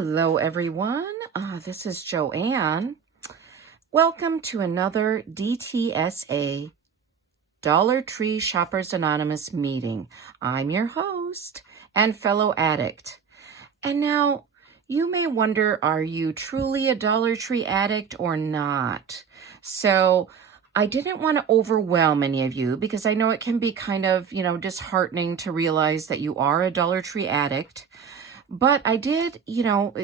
Hello, everyone. This is Joanne. Welcome to another DTSA Dollar Tree Shoppers Anonymous meeting. I'm your host and fellow addict. And now, you may wonder, are you truly a Dollar Tree addict or not? So, I didn't want to overwhelm any of you because I know it can be kind of, disheartening to realize that you are a Dollar Tree addict. But I did,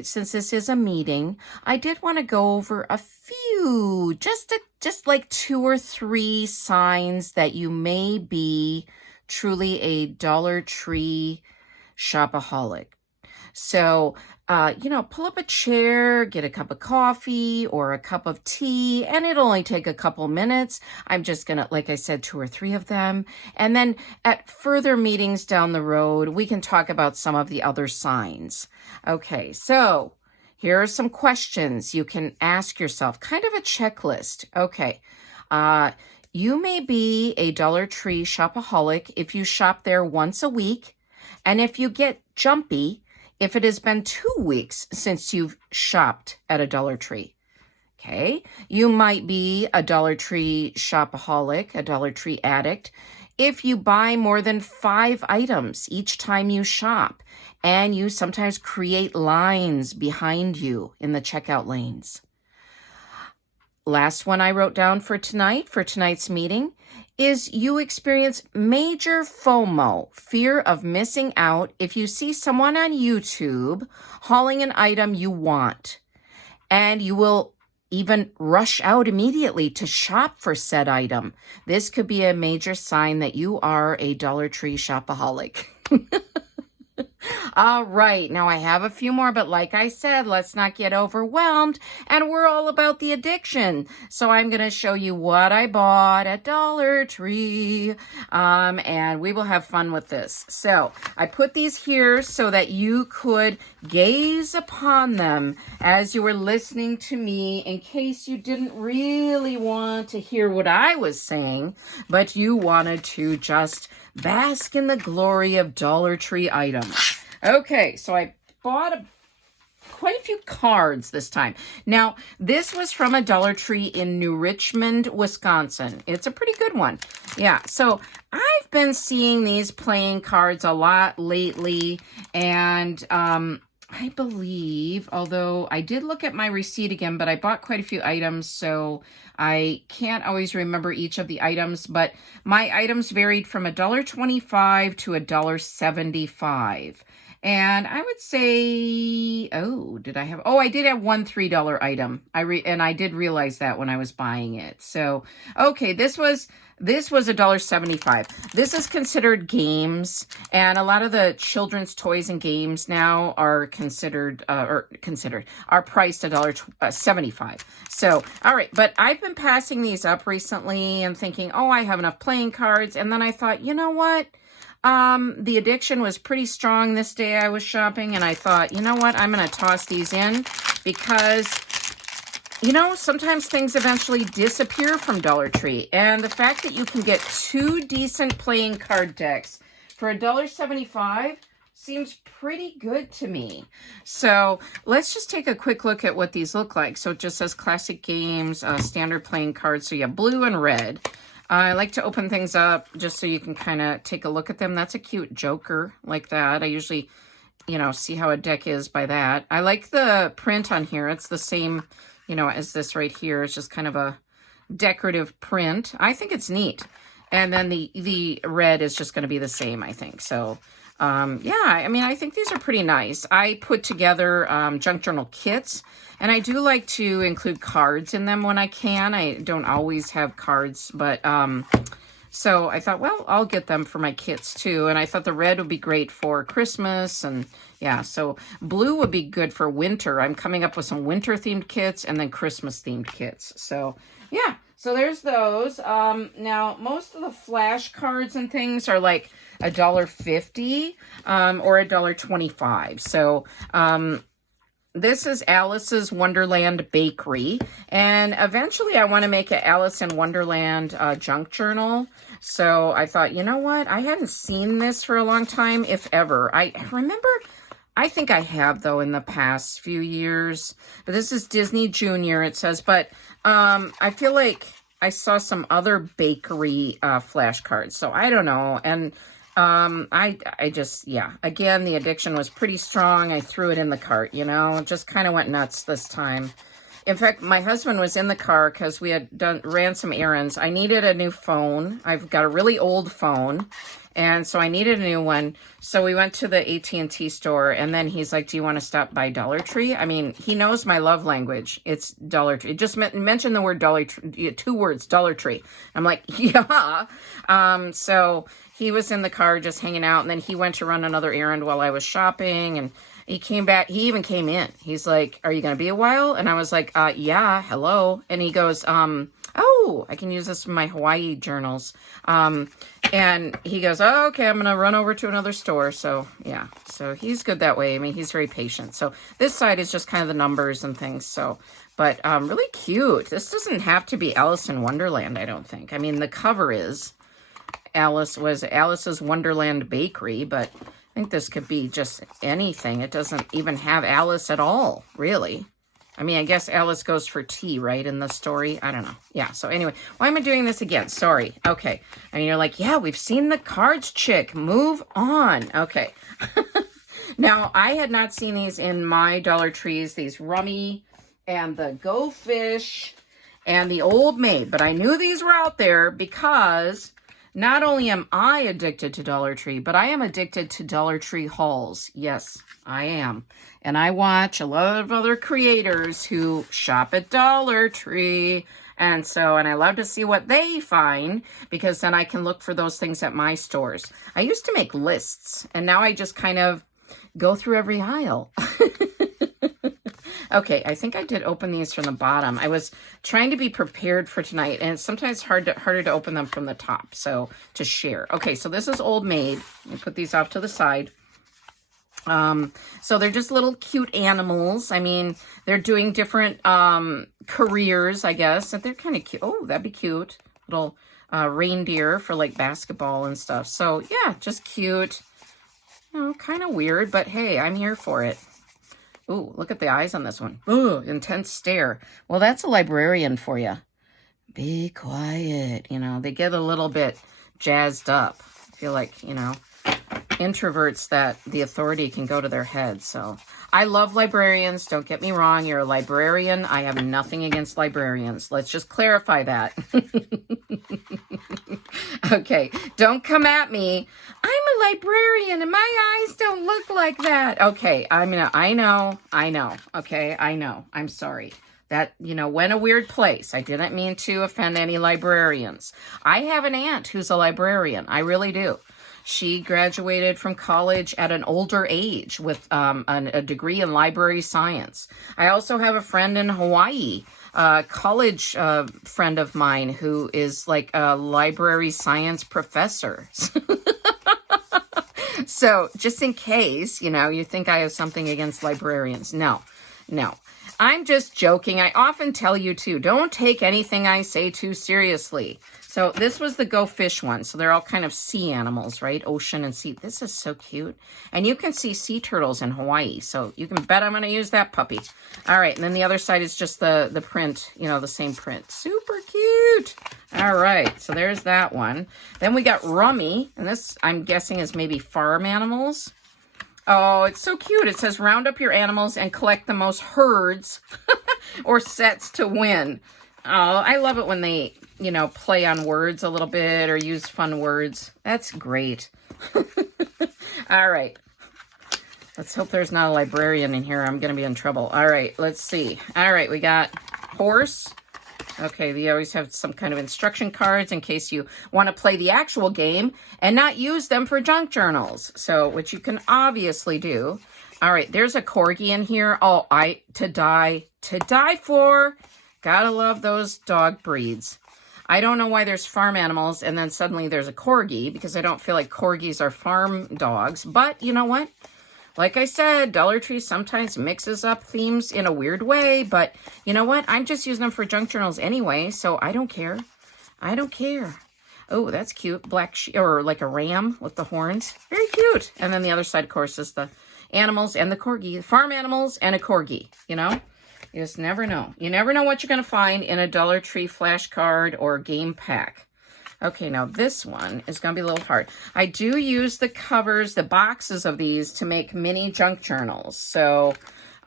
since this is a meeting, I did want to go over a few, just like 2 or 3 signs that you may be truly a Dollar Tree shopaholic. So, pull up a chair, get a cup of coffee or a cup of tea, and it'll only take a couple minutes. I'm just going to, like I said, 2 or 3 of them. And then at further meetings down the road, we can talk about some of the other signs. Okay, so here are some questions you can ask yourself, kind of a checklist. Okay, you may be a Dollar Tree shopaholic if you shop there once a week, and if you get jumpy, if it has been 2 weeks since you've shopped at a Dollar Tree. Okay, you might be a Dollar Tree shopaholic, a Dollar Tree addict, if you buy more than 5 items each time you shop, and you sometimes create lines behind you in the checkout lanes. Last one I wrote down for tonight's meeting, is you experience major FOMO, fear of missing out, if you see someone on YouTube hauling an item you want, and you will even rush out immediately to shop for said item. This could be a major sign that you are a Dollar Tree shopaholic. All right, now I have a few more, but like I said, let's not get overwhelmed, and we're all about the addiction. So I'm going to show you what I bought at Dollar Tree, and we will have fun with this. So I put these here so that you could gaze upon them as you were listening to me, in case you didn't really want to hear what I was saying, but you wanted to just bask in the glory of Dollar Tree items. Okay, so I bought quite a few cards this time. Now, this was from a Dollar Tree in New Richmond, Wisconsin. It's a pretty good one. Yeah, so I've been seeing these playing cards a lot lately, and I believe, although I did look at my receipt again, but I bought quite a few items, so I can't always remember each of the items, but my items varied from $1.25 to $1.75. And I would say, I did have one $3 item. And I did realize that when I was buying it. So, okay, this was $1.75. This is considered games, and a lot of the children's toys and games now are are priced $1.75. So, all right, but I've been passing these up recently and thinking, I have enough playing cards, and then I thought, you know what? The addiction was pretty strong this day I was shopping, and I thought, you know what? I'm going to toss these in because, sometimes things eventually disappear from Dollar Tree. And the fact that you can get 2 decent playing card decks for $1.75 seems pretty good to me. So let's just take a quick look at what these look like. So it just says classic games, standard playing cards. So you have blue and red. I like to open things up just so you can kind of take a look at them. That's a cute joker like that. I usually, see how a deck is by that. I like the print on here. It's the same, as this right here. It's just kind of a decorative print. I think it's neat. And then the red is just going to be the same, I think. So, I think these are pretty nice. I put together junk journal kits, and I do like to include cards in them when I can. I don't always have cards, but so I thought, well, I'll get them for my kits too. And I thought the red would be great for Christmas, and yeah, so blue would be good for winter. I'm coming up with some winter themed kits and then Christmas themed kits. So yeah, so there's those. Now most of the flash cards and things are like $1.50 or $1.25. So this is Alice's Wonderland Bakery, and eventually I want to make an Alice in Wonderland junk journal. So I thought, you know what? I hadn't seen this for a long time, if ever. I remember I think I have, though, in the past few years. But this is Disney Junior, it says. But I feel like I saw some other bakery flashcards. So I don't know. And I just, yeah. Again, the addiction was pretty strong. I threw it in the cart, you know. Just kind of went nuts this time. In fact, my husband was in the car because we had ran some errands. I needed a new phone. I've got a really old phone, and so I needed a new one. So we went to the AT&T store, and then he's like, do you want to stop by Dollar Tree? I mean, he knows my love language. It's Dollar Tree. Just mention the word Dollar Tree, 2 words, Dollar Tree. I'm like, yeah. So he was in the car just hanging out, and then he went to run another errand while I was shopping, and he came back. He even came in. He's like, are you going to be a while? And I was like, yeah, hello. And he goes, oh, I can use this in my Hawaii journals. And he goes, oh, okay, I'm going to run over to another store. So, yeah. So he's good that way. I mean, he's very patient. So this side is just kind of the numbers and things. So, but really cute. This doesn't have to be Alice in Wonderland, I don't think. I mean, the cover is Alice's Wonderland Bakery, but I think this could be just anything. It doesn't even have Alice at all, really. I mean, I guess Alice goes for tea, right, in the story? I don't know. Yeah, so anyway, why am I doing this again? Sorry. Okay. And you're like, yeah, we've seen the cards, chick. Move on. Okay. Now, I had not seen these in my Dollar Trees, these Rummy and the Go Fish and the Old Maid, but I knew these were out there because not only am I addicted to Dollar Tree, but I am addicted to Dollar Tree hauls. Yes, I am. And I watch a lot of other creators who shop at Dollar Tree. And I love to see what they find because then I can look for those things at my stores. I used to make lists, and now I just kind of go through every aisle. Okay, I think I did open these from the bottom. I was trying to be prepared for tonight, and it's sometimes harder to open them from the top, so to share. Okay, so this is Old Maid. I put these off to the side. So they're just little cute animals. I mean, they're doing different careers, I guess. And they're kind of cute. Oh, that'd be cute. Little reindeer for like basketball and stuff. So yeah, just cute. You know, kind of weird, but hey, I'm here for it. Ooh, look at the eyes on this one. Ooh, intense stare. Well, that's a librarian for you. Be quiet. You know, they get a little bit jazzed up. I feel like, you know, introverts that the authority can go to their head. So I love librarians. Don't get me wrong. You're a librarian. I have nothing against librarians. Let's just clarify that. Okay. Don't come at me. I'm a librarian and my eyes don't look like that. Okay. I know. Okay. I know. I'm sorry. That, you know, went a weird place. I didn't mean to offend any librarians. I have an aunt who's a librarian. I really do. She graduated from college at an older age with a degree in library science. I also have a friend in Hawaii, a college friend of mine who is like a library science professor. So just in case, you know, you think I have something against librarians. No. I'm just joking. I often tell you too, don't take anything I say too seriously. So this was the Go Fish one. So they're all kind of sea animals, right? Ocean and sea. This is so cute. And you can see sea turtles in Hawaii. So you can bet I'm going to use that puppy. All right. And then the other side is just the print, you know, the same print. Super cute. All right. So there's that one. Then we got Rummy. And this, I'm guessing, is maybe farm animals. Oh, it's so cute. It says round up your animals and collect the most herds or sets to win. Oh, I love it when they, you know, play on words a little bit or use fun words. That's great. All right. Let's hope there's not a librarian in here. I'm going to be in trouble. All right. Let's see. All right. We got horse. Okay, they always have some kind of instruction cards in case you want to play the actual game and not use them for junk journals. So, which you can obviously do. All right, there's a corgi in here. Oh, to die for. Gotta love those dog breeds. I don't know why there's farm animals and then suddenly there's a corgi because I don't feel like corgis are farm dogs. But you know what? Like I said, Dollar Tree sometimes mixes up themes in a weird way, but you know what? I'm just using them for junk journals anyway, so I don't care. I don't care. Oh, that's cute. Black sheep, or like a ram with the horns. Very cute. And then the other side, of course, is the animals and the corgi, farm animals and a corgi, you know? You just never know. You never know what you're going to find in a Dollar Tree flashcard or game pack. Okay, now this one is going to be a little hard. I do use the covers, the boxes of these to make mini junk journals. So,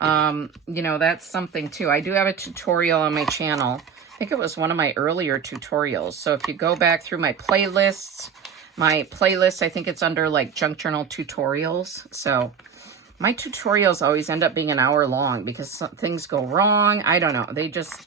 you know, that's something too. I do have a tutorial on my channel. I think it was one of my earlier tutorials. So if you go back through my playlist, I think it's under like junk journal tutorials. So my tutorials always end up being an hour long because some things go wrong. I don't know.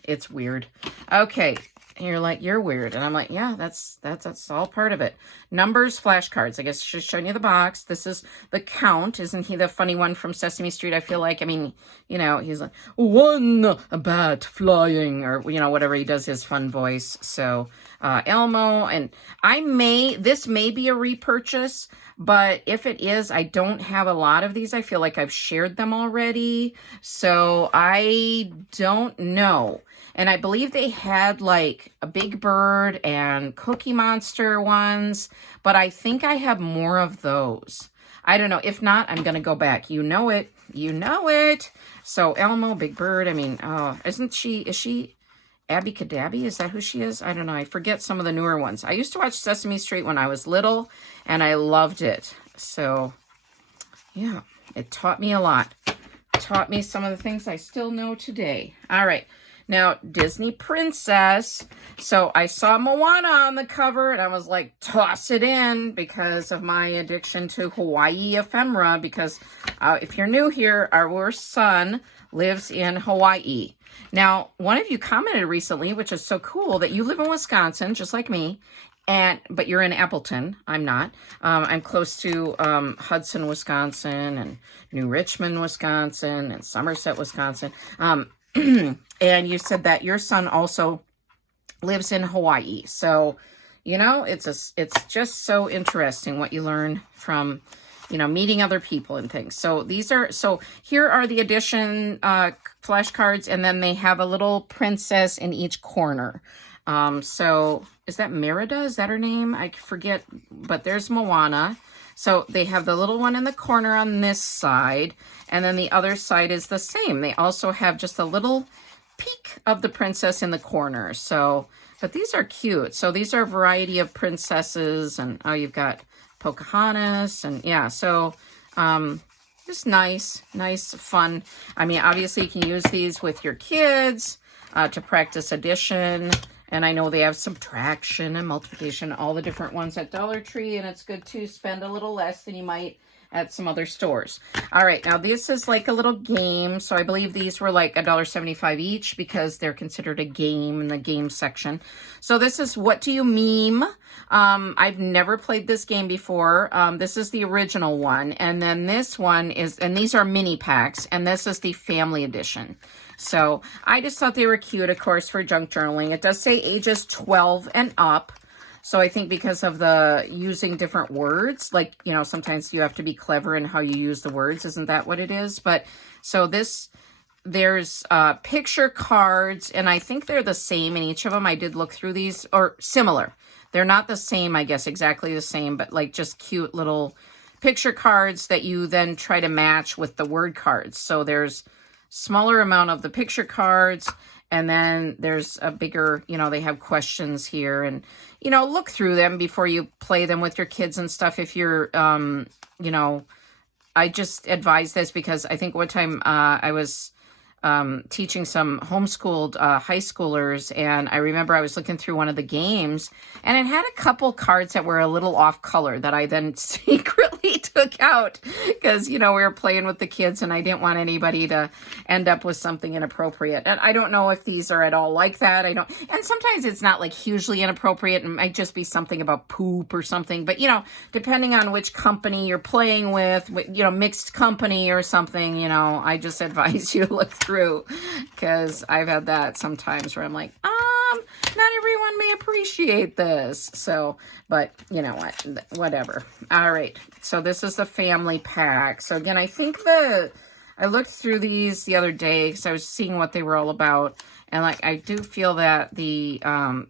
It's weird. Okay. And you're like, you're weird. And I'm like, yeah, that's all part of it. Numbers, flashcards. I guess just showing you the box. This is the Count. Isn't he the funny one from Sesame Street? I feel like, I mean, you know, he's like, one bat flying, or, you know, whatever. He does his fun voice. So, Elmo, and this may be a repurchase, but if it is, I don't have a lot of these. I feel like I've shared them already. So I don't know. And I believe they had like a Big Bird and Cookie Monster ones, but I think I have more of those. I don't know. If not, I'm going to go back. You know it. You know it. So Elmo, Big Bird, I mean, is she Abby Cadabby? Is that who she is? I don't know. I forget some of the newer ones. I used to watch Sesame Street when I was little, and I loved it. So, yeah, it taught me a lot. Taught me some of the things I still know today. All right. Now, Disney Princess. So I saw Moana on the cover, and I was like, toss it in because of my addiction to Hawaii ephemera. Because if you're new here, our worst son lives in Hawaii. Now, one of you commented recently, which is so cool, that you live in Wisconsin, just like me, but you're in Appleton. I'm not. I'm close to Hudson, Wisconsin, and New Richmond, Wisconsin, and Somerset, Wisconsin. And you said that your son also lives in Hawaii. So, you know, it's just so interesting what you learn from, you know, meeting other people and things. So here are the edition flashcards, and then they have a little princess in each corner. So is that Merida? Is that her name? I forget, but there's Moana. So they have the little one in the corner on this side, and then the other side is the same. They also have just a little peek of the princess in the corner. So, but these are cute. So these are a variety of princesses, and you've got Pocahontas, and yeah, so just nice, fun. I mean, obviously you can use these with your kids to practice addition. And I know they have subtraction and multiplication, all the different ones at Dollar Tree. And it's good to spend a little less than you might at some other stores. All right, now this is like a little game. So I believe these were like $1.75 each because they're considered a game in the game section. So this is What Do You Meme? I've never played this game before. This is the original one. And then this one is, and these are mini packs. And this is the family edition. So I just thought they were cute, of course, for junk journaling. It does say ages 12 and up. So I think because of the using different words, like, you know, sometimes you have to be clever in how you use the words. Isn't that what it is? But so there's picture cards, and I think they're the same in each of them. I did look through these, or similar. They're not the same, I guess, exactly the same, but like just cute little picture cards that you then try to match with the word cards. So there's smaller amount of the picture cards, and then there's a bigger, you know, they have questions here, and, you know, look through them before you play them with your kids and stuff. If you're, you know, I just advise this because I think one time I was teaching some homeschooled high schoolers, and I remember I was looking through one of the games, and it had a couple cards that were a little off color that I then secretly took out because, you know, we were playing with the kids, and I didn't want anybody to end up with something inappropriate. And I don't know if these are at all like that. And sometimes it's not like hugely inappropriate, and it might just be something about poop or something. But, you know, depending on which company you're playing with, you know, mixed company or something, you know, I just advise you to look through, because I've had that sometimes where I'm like, not everyone may appreciate this. So, but you know what, whatever. All right. So this is the family pack. So again, I think I looked through these the other day because I was seeing what they were all about. And like, I do feel that the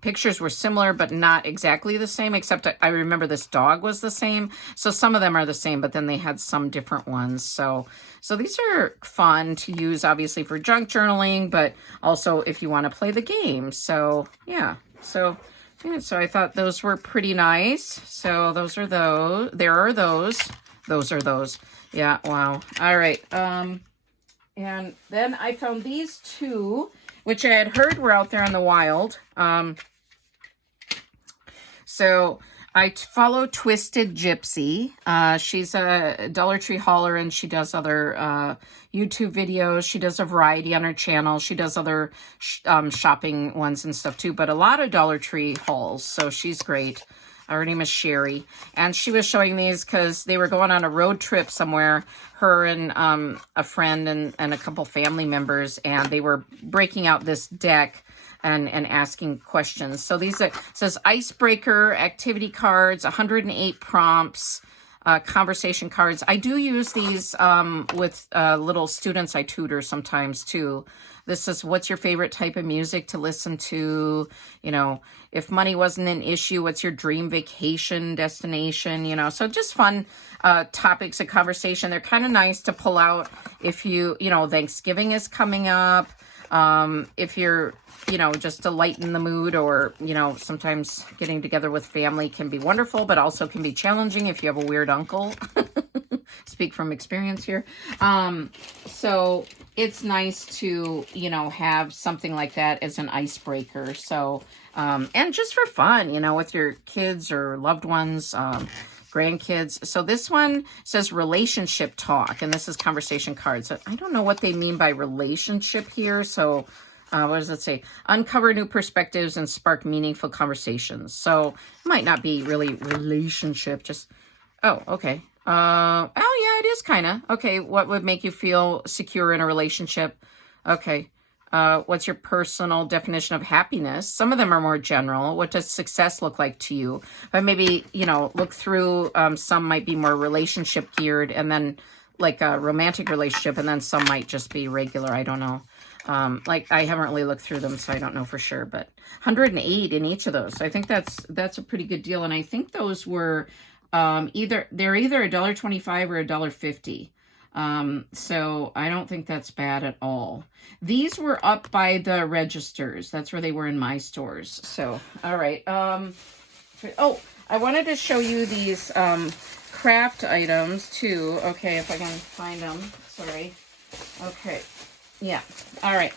pictures were similar, but not exactly the same, except I remember this dog was the same. So some of them are the same, but then they had some different ones. So these are fun to use, obviously, for junk journaling, but also if you want to play the game. So yeah, so I thought those were pretty nice. So those are those. There are those. Those are those. Yeah, wow. All right. And then I found these two, which I had heard were out there in the wild. So I follow Twisted Gypsy. She's a Dollar Tree hauler, and she does other YouTube videos. She does a variety on her channel. She does other shopping ones and stuff too, but a lot of Dollar Tree hauls. So she's great. Her name is Sherry, and she was showing these because they were going on a road trip somewhere, her and a friend and a couple family members, and they were breaking out this deck and asking questions. So these says icebreaker, activity cards, 108 prompts, conversation cards. I do use these with little students I tutor sometimes too. This is, what's your favorite type of music to listen to? You know, if money wasn't an issue, what's your dream vacation destination? You know, so just fun topics of conversation. They're kind of nice to pull out if you know, Thanksgiving is coming up. If you're, you know, just to lighten the mood, or, you know, sometimes getting together with family can be wonderful, but also can be challenging if you have a weird uncle. Speak from experience here. So it's nice to, you know, have something like that as an icebreaker. So, and just for fun, you know, with your kids or loved ones, grandkids. So this one says relationship talk, and this is conversation cards. I don't know what they mean by relationship here. So what does it say? Uncover new perspectives and spark meaningful conversations. So it might not be really relationship, just, oh, okay. Oh yeah, it is kind of. Okay, what would make you feel secure in a relationship? Okay. What's your personal definition of happiness? Some of them are more general. What does success look like to you? But maybe, you know, look through, some might be more relationship geared, and then like a romantic relationship, and then some might just be regular. I don't know. Like, I haven't really looked through them, so I don't know for sure, but 108 in each of those. I think that's a pretty good deal. And I think those were, either $1.25 or $1.50. So I don't think that's bad at all. These were up by the registers. That's where they were in my stores. So, all right. Oh, I wanted to show you these, craft items too. Okay. If I can find them. Sorry. Okay. Yeah. All right.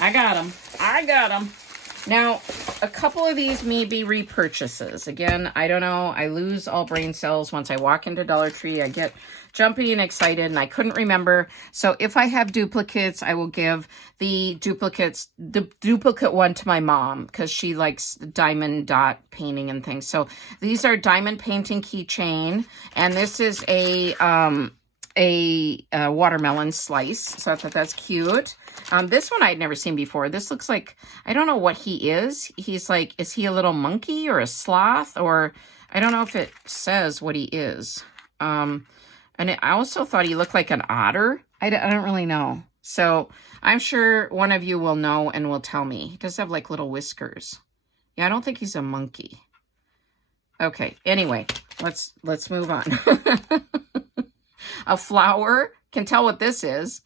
I got them. Now, a couple of these may be repurchases. Again, I don't know. I lose all brain cells once I walk into Dollar Tree. I get jumpy and excited, and I couldn't remember. So if I have duplicates, I will give the duplicate one to my mom, because she likes diamond dot painting and things. So these are diamond painting keychain, and this is a watermelon slice. So I thought that's cute. This one I'd never seen before. This looks like, I don't know what he is. He's like, is he a little monkey or a sloth? Or I don't know if it says what he is. And I also thought he looked like an otter. I don't really know. So I'm sure one of you will know and will tell me. He does have like little whiskers. Yeah, I don't think he's a monkey. Okay, anyway, let's move on. A flower, can tell what this is,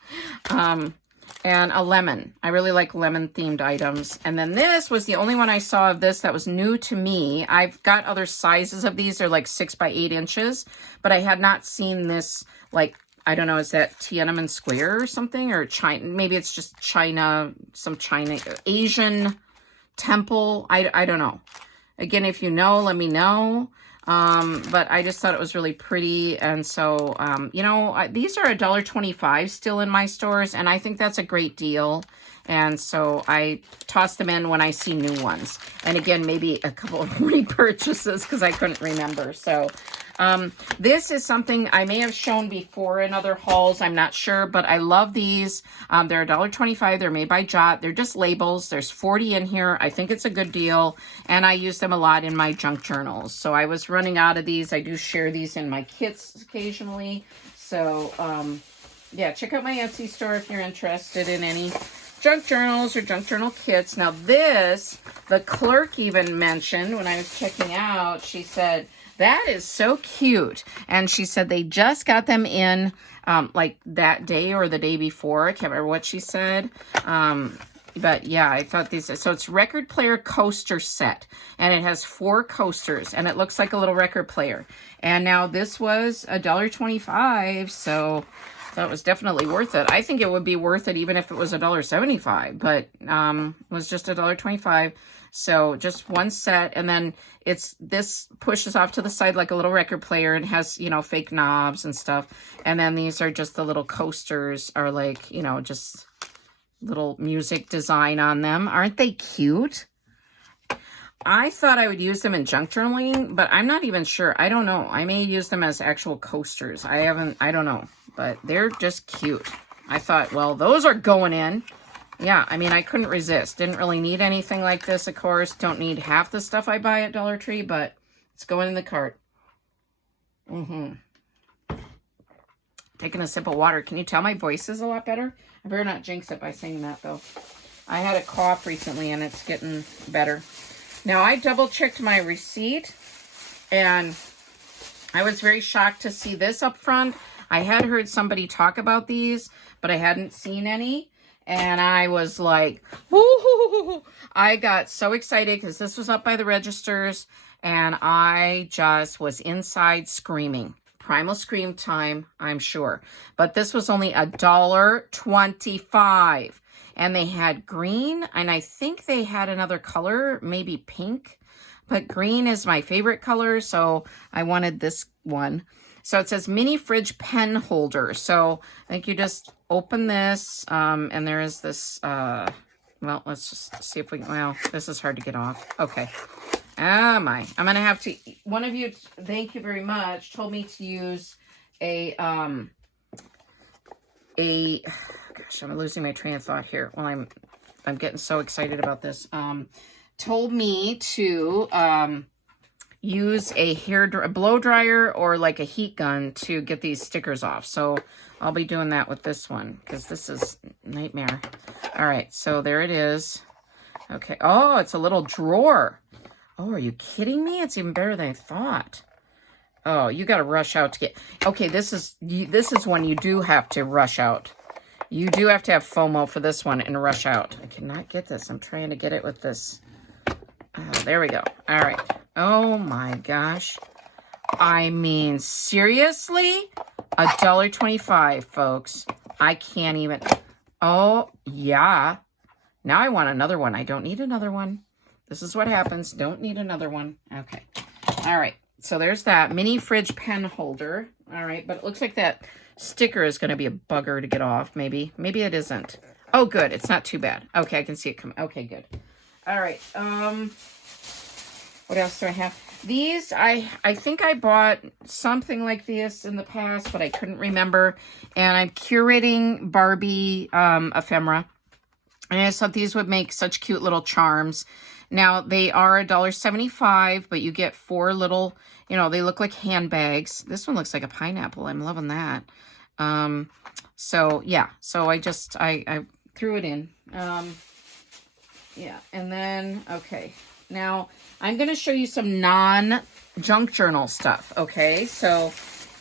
and a lemon. I really like lemon themed items. And then this was the only one I saw of this that was new to me. I've got other sizes of these. They're like 6 by 8 inches, but I had not seen this, like, I don't know, is that Tiananmen Square or something, or China? Maybe it's just China, some China, Asian temple. I don't know. Again, if you know, let me know. But I just thought it was really pretty. And so, you know, these are $1.25 still in my stores, and I think that's a great deal. And so I toss them in when I see new ones. And again, maybe a couple of repurchases because I couldn't remember. So, this is something I may have shown before in other hauls. I'm not sure, but I love these. They're $1.25. They're made by Jot. They're just labels. There's 40 in here. I think it's a good deal, and I use them a lot in my junk journals. So I was running out of these. I do share these in my kits occasionally. So, yeah, check out my Etsy store if you're interested in any junk journals or junk journal kits. Now this, the clerk even mentioned when I was checking out, she said, that is so cute. And she said they just got them in like that day or the day before. I can't remember what she said. But yeah, I thought these, so it's record player coaster set, and it has 4 coasters, and it looks like a little record player. And now this was $1.25, so that was definitely worth it. I think it would be worth it even if it was $1.75, but it was just $1.25. So just one set, and then this pushes off to the side like a little record player and has, you know, fake knobs and stuff. And then these are just the little coasters, are like, you know, just little music design on them. Aren't they cute? I thought I would use them in junk journaling, but I'm not even sure. I don't know. I may use them as actual coasters. I don't know, but they're just cute. I thought, well, those are going in. Yeah, I mean, I couldn't resist. Didn't really need anything like this, of course. Don't need half the stuff I buy at Dollar Tree, but it's going in the cart. Taking a sip of water. Can you tell my voice is a lot better? I better not jinx it by saying that, though. I had a cough recently, and it's getting better. Now, I double-checked my receipt, and I was very shocked to see this up front. I had heard somebody talk about these, but I hadn't seen any. And I was like, woo! I got so excited because this was up by the registers, and I just was inside screaming. Primal scream time, I'm sure. But this was only $1.25. And they had green, and I think they had another color, maybe pink. But green is my favorite color, so I wanted this one. So it says mini fridge pen holder. So I think you just open this, and there is this, well, let's just see if we can, well, this is hard to get off. Okay. Oh my, I'm going to have to, one of you, thank you very much, told me to use gosh, I'm losing my train of thought here. Well, I'm getting so excited about this. Told me to, use a blow dryer or like a heat gun to get these stickers off. So I'll be doing that with this one because this is nightmare. All right, so there it is. Okay. Oh, it's a little drawer. Oh, are you kidding me? It's even better than I thought. Oh, you got to rush out to get. Okay, this is one you do have to rush out. You do have to have FOMO for this one and rush out. I cannot get this. I'm trying to get it with this. There we go. All right. Oh my gosh. I mean, seriously? $1.25, folks. I can't even. Oh, yeah. Now I want another one. I don't need another one. This is what happens. Don't need another one. Okay. All right. So there's that mini fridge pen holder. All right. But it looks like that sticker is going to be a bugger to get off. Maybe. Maybe it isn't. Oh, good. It's not too bad. Okay. I can see it coming. Okay, good. All right. What else do I have? These, I think I bought something like this in the past, but I couldn't remember. And I'm curating Barbie ephemera. And I thought these would make such cute little charms. Now, they are $1.75, but you get 4 little, you know, they look like handbags. This one looks like a pineapple. I'm loving that. So, yeah. So, I threw it in. Yeah. And then, okay. Now, I'm going to show you some non-junk journal stuff, okay? So,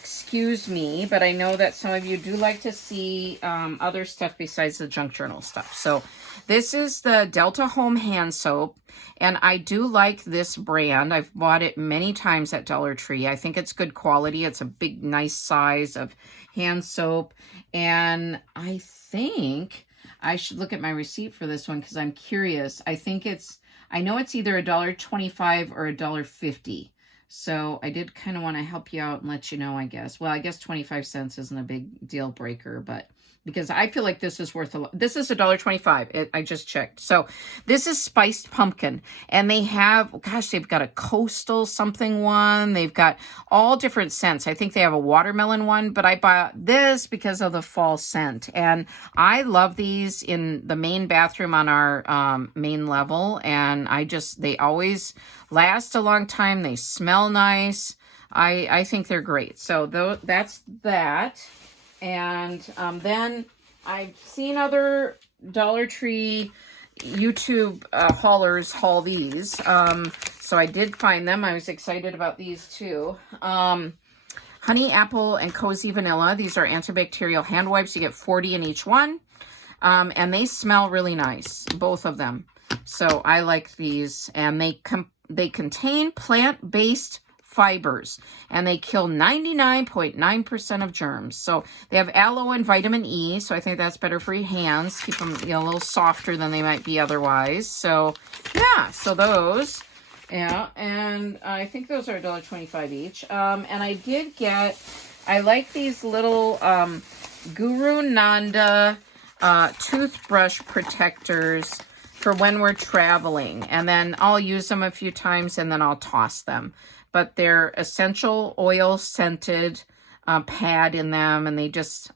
excuse me, but I know that some of you do like to see other stuff besides the junk journal stuff. So, this is the Delta Home hand soap, and I do like this brand. I've bought it many times at Dollar Tree. I think it's good quality. It's a big, nice size of hand soap, and I think I should look at my receipt for this one because I'm curious. I know it's either $1.25 or $1.50. So I did kind of want to help you out and let you know, I guess. Well, I guess 25 cents isn't a big deal breaker, but because I feel like this is worth a lot. This is $1.25. I just checked. So this is spiced pumpkin, and they have, gosh, they've got a coastal something one. They've got all different scents. I think they have a watermelon one, but I bought this because of the fall scent. And I love these in the main bathroom on our main level. And they always last a long time. They smell nice. I think they're great. So that's that. And then I've seen other Dollar Tree YouTube haulers haul these. So I did find them. I was excited about these too. Honey Apple and Cozy Vanilla. These are antibacterial hand wipes. You get 40 in each one. And they smell really nice, both of them. So I like these. And they contain plant-based fibers, and they kill 99.9% of germs. So they have aloe and vitamin E, so I think that's better for your hands. Keep them, you know, a little softer than they might be otherwise. So yeah, so those, yeah, and I think those are $1.25 each. And I did get, I like these little Guru Nanda toothbrush protectors for when we're traveling, and then I'll use them a few times and then I'll toss them. But they're essential oil scented pad in them, and they just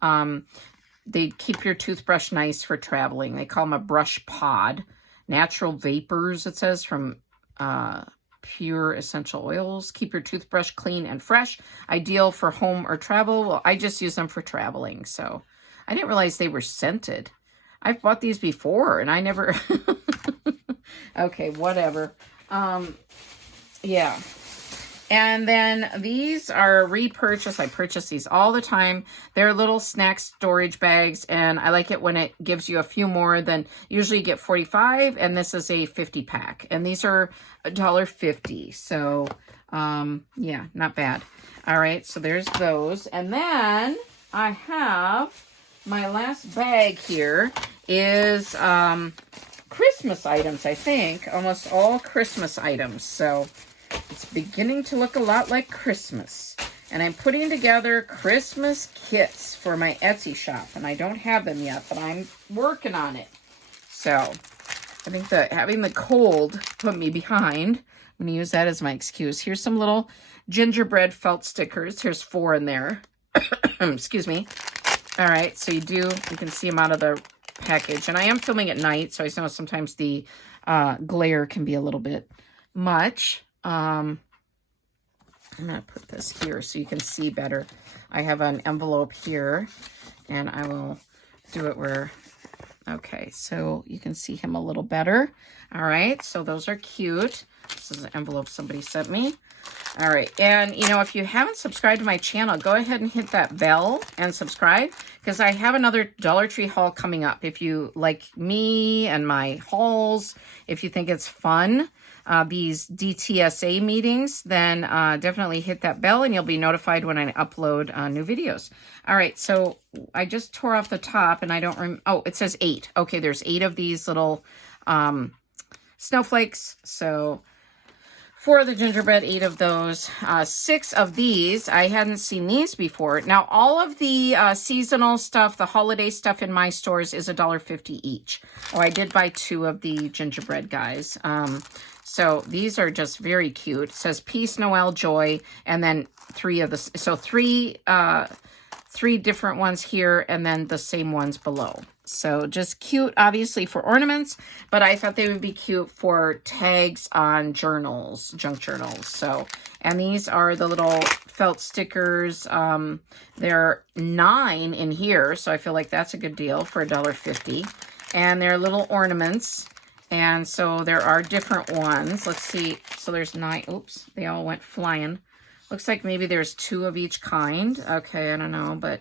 they keep your toothbrush nice for traveling. They call them a brush pod. Natural vapors, it says, from pure essential oils. Keep your toothbrush clean and fresh. Ideal for home or travel. Well, I just use them for traveling, so I didn't realize they were scented. I've bought these before and I never okay, whatever. Yeah. And then these are repurchased. I purchase these all the time. They're little snack storage bags, and I like it when it gives you a few more than, usually you get 45, and this is a 50 pack. And these are $1.50. So, yeah, not bad. All right, so there's those. And then I have my last bag here is Christmas items, I think. Almost all Christmas items. So it's beginning to look a lot like Christmas. And I'm putting together Christmas kits for my Etsy shop. And I don't have them yet, but I'm working on it. So I think that having the cold put me behind. I'm going to use that as my excuse. Here's some little gingerbread felt stickers. There's 4 in there. Excuse me. All right, so you can see them out of the package. And I am filming at night, so I know sometimes the glare can be a little bit much. I'm going to put this here so you can see better. I have an envelope here, and I will do it where, okay, so you can see him a little better. All right, so those are cute. This is an envelope somebody sent me. All right, and you know, if you haven't subscribed to my channel, go ahead and hit that bell and subscribe, because I have another Dollar Tree haul coming up. If you like me and my hauls, if you think it's fun, these DTSA meetings, then definitely hit that bell and you'll be notified when I upload new videos. All right, so I just tore off the top and I don't remember. Oh, it says 8. Okay, there's 8 of these little snowflakes. So 4 of the gingerbread, 8 of those, 6 of these. I hadn't seen these before. Now, all of the seasonal stuff, the holiday stuff in my stores is $1.50 each. Oh, I did buy 2 of the gingerbread guys. So these are just very cute. It says peace, Noel, joy, and then 3 of the, so 3 different ones here, and then the same ones below. So just cute, obviously, for ornaments, but I thought they would be cute for tags on journals, junk journals. So, and these are the little felt stickers. There are 9 in here, so I feel like that's a good deal for $1.50. And they're little ornaments, and so there are different ones. Let's see. So there's 9. Oops, they all went flying. Looks like maybe there's 2 of each kind. Okay, I don't know, but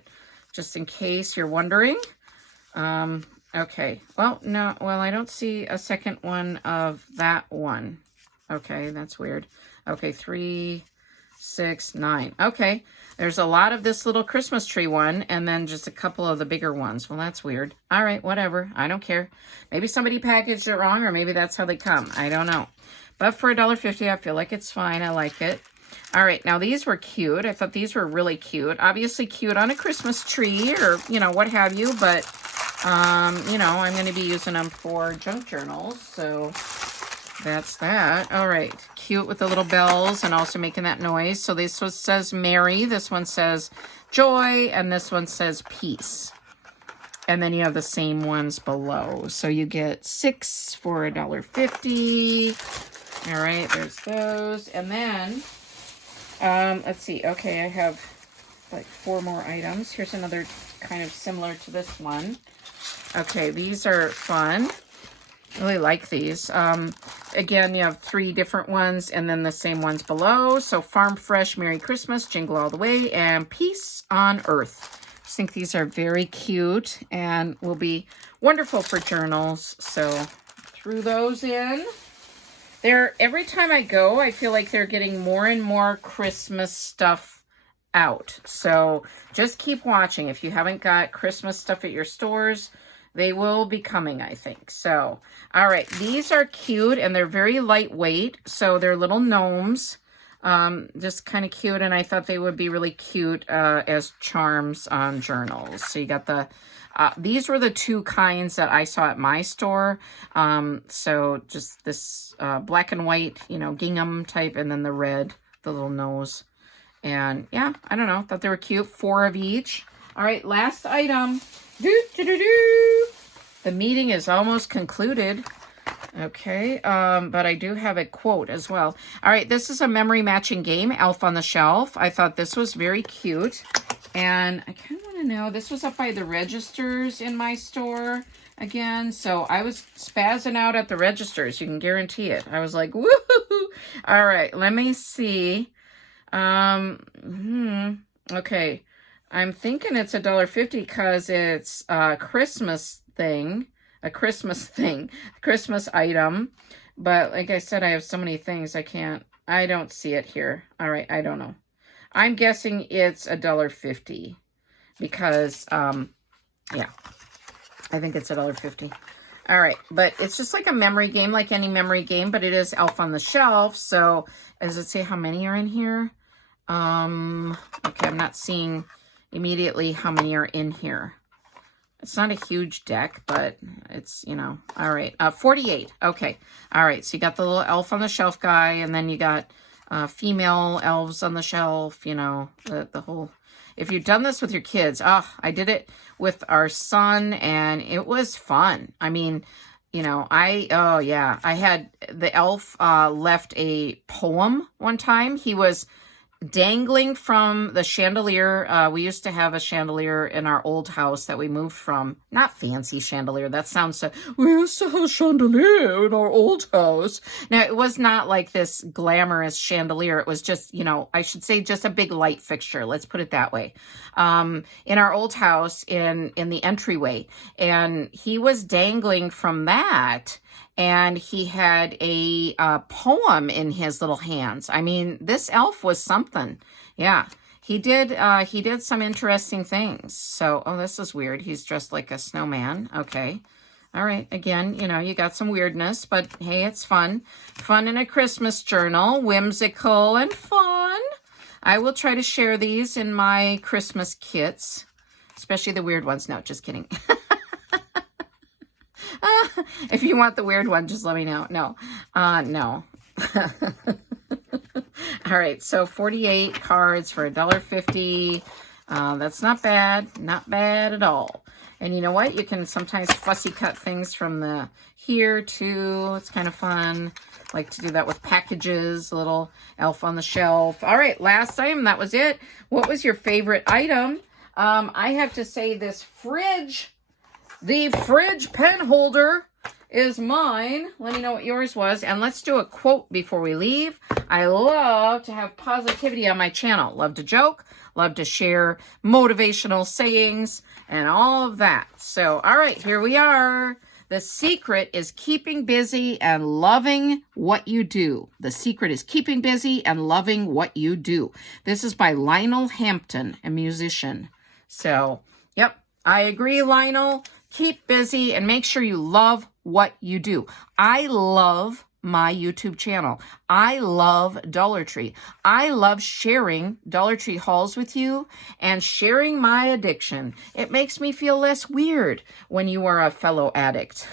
just in case you're wondering. Okay, well, no, well, I don't see a second one of that one. Okay, that's weird. Okay, 3, 6, 9. Okay, there's a lot of this little Christmas tree one, and then just a couple of the bigger ones. Well, that's weird. All right, whatever. I don't care. Maybe somebody packaged it wrong, or maybe that's how they come. I don't know. But for $1.50, I feel like it's fine. I like it. All right, now these were cute. I thought these were really cute. Obviously cute on a Christmas tree or, you know, what have you. But, you know, I'm going to be using them for junk journals. So that's that. All right, cute with the little bells and also making that noise. So this one says Merry. This one says Joy. And this one says Peace. And then you have the same ones below. So you get 6 for $1.50. All right, there's those. And then... let's see. Okay, I have like 4 more items. Here's another kind of similar to this one. Okay, these are fun. Really like these. Again, you have 3 different ones and then the same ones below. So Farm Fresh, Merry Christmas, Jingle All the Way, and Peace on Earth. I think these are very cute and will be wonderful for journals. So threw those in. Every time I go, I feel like they're getting more and more Christmas stuff out. So just keep watching. If you haven't got Christmas stuff at your stores, they will be coming, I think. So, all right, these are cute and they're very lightweight. So they're little gnomes, just kind of cute. And I thought they would be really cute as charms on journals. So you got the, these were the 2 kinds that I saw at my store. So just this black and white, you know, gingham type, and then the red, the little nose. And yeah, I don't know, thought they were cute. 4 of each. All right, last item. The meeting is almost concluded. Okay, but I do have a quote as well. All right, this is a memory matching game, Elf on the Shelf. I thought this was very cute. And I kind of want to know, this was up by the registers in my store again. So I was spazzing out at the registers. You can guarantee it. I was like, woohoo! All right, let me see. Okay. I'm thinking it's $1.50 because it's a Christmas thing, Christmas item. But like I said, I have so many things I don't see it here. All right, I don't know. I'm guessing it's $1.50 because, yeah, I think it's $1.50. All right, but it's just like a memory game, like any memory game, but it is Elf on the Shelf. So does it say how many are in here? Okay, I'm not seeing immediately how many are in here. It's not a huge deck, but it's, you know, all right. 48. Okay. All right. So you got the little Elf on the Shelf guy, and then you got female elves on the shelf, you know, the whole, if you've done this with your kids, I did it with our son and it was fun. I mean, you know, I had the elf left a poem one time. He was dangling from the chandelier. We used to have a chandelier in our old house that we moved from. Not fancy chandelier. That sounds so... We used to have a chandelier in our old house. Now, it was not like this glamorous chandelier. It was just, you know, I should say just a big light fixture. Let's put it that way. In our old house in the entryway. And he was dangling from that. And he had a poem in his little hands. I mean, this elf was something. Yeah, he did some interesting things. So, this is weird. He's dressed like a snowman. Okay. All right. Again, you know, you got some weirdness, but hey, it's fun. Fun in a Christmas journal. Whimsical and fun. I will try to share these in my Christmas kits, especially the weird ones. No, just kidding. If you want the weird one, just let me know. No. No. All right, so 48 cards for $1.50. That's not bad. Not bad at all. And you know what? You can sometimes fussy cut things from the here too. It's kind of fun. Like to do that with packages, a little Elf on the Shelf. All right, last item. That was it. What was your favorite item? I have to say this fridge. The fridge pen holder is mine. Let me know what yours was. And let's do a quote before we leave. I love to have positivity on my channel. Love to joke. Love to share motivational sayings and all of that. So, all right, here we are. The secret is keeping busy and loving what you do. The secret is keeping busy and loving what you do. This is by Lionel Hampton, a musician. So, yep, I agree, Lionel. Keep busy and make sure you love what you do. I love my YouTube channel. I love Dollar Tree. I love sharing Dollar Tree hauls with you and sharing my addiction. It makes me feel less weird when you are a fellow addict.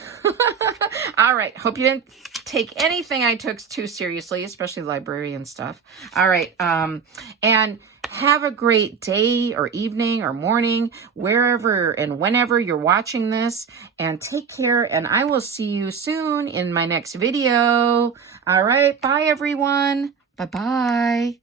All right. Hope you didn't take anything I took too seriously, especially librarian stuff. All right. And have a great day or evening or morning, wherever and whenever you're watching this, and take care. And I will see you soon in my next video. All right. Bye, everyone. Bye-bye.